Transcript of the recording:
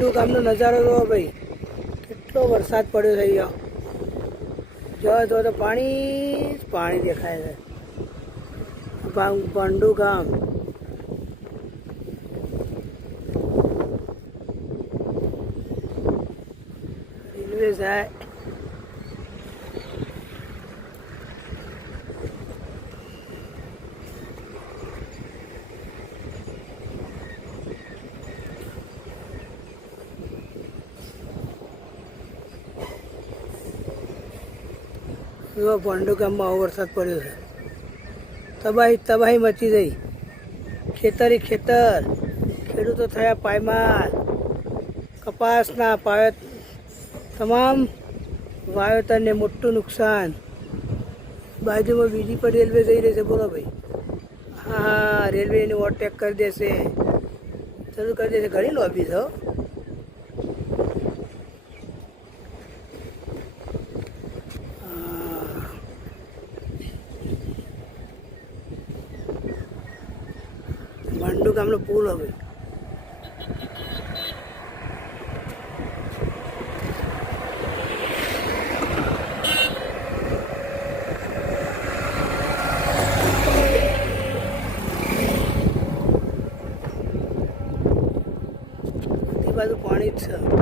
પાંડુ ગામનો નજારો જોવો ભાઈ. કેટલો વરસાદ પડ્યો થઈ ગયો જો તો તો પાણી પાણી દેખાય છે. પાંડુ ગામ. રેલવે જાય જો પાંડુ ગામમાં આવો વરસાદ પડ્યો છે. તબાહી તબાહી મચી ગઈ. ખેતરી ખેતર. ખેડૂતો થયા પાયમાલ. કપાસના પાયત તમામ વાવેતરને મોટું નુકસાન. બાજુમાં બીજી પણ રેલવે જઈ રહી છે. બોલો ભાઈ. હા હા રેલવે એને ઓવરટેક કરી દેશે. શરૂ કરી દેશે. ઘણી લોબી છે ભાંડુ ગામનો પુલ હવે બધી બાજુ પાણી જ છે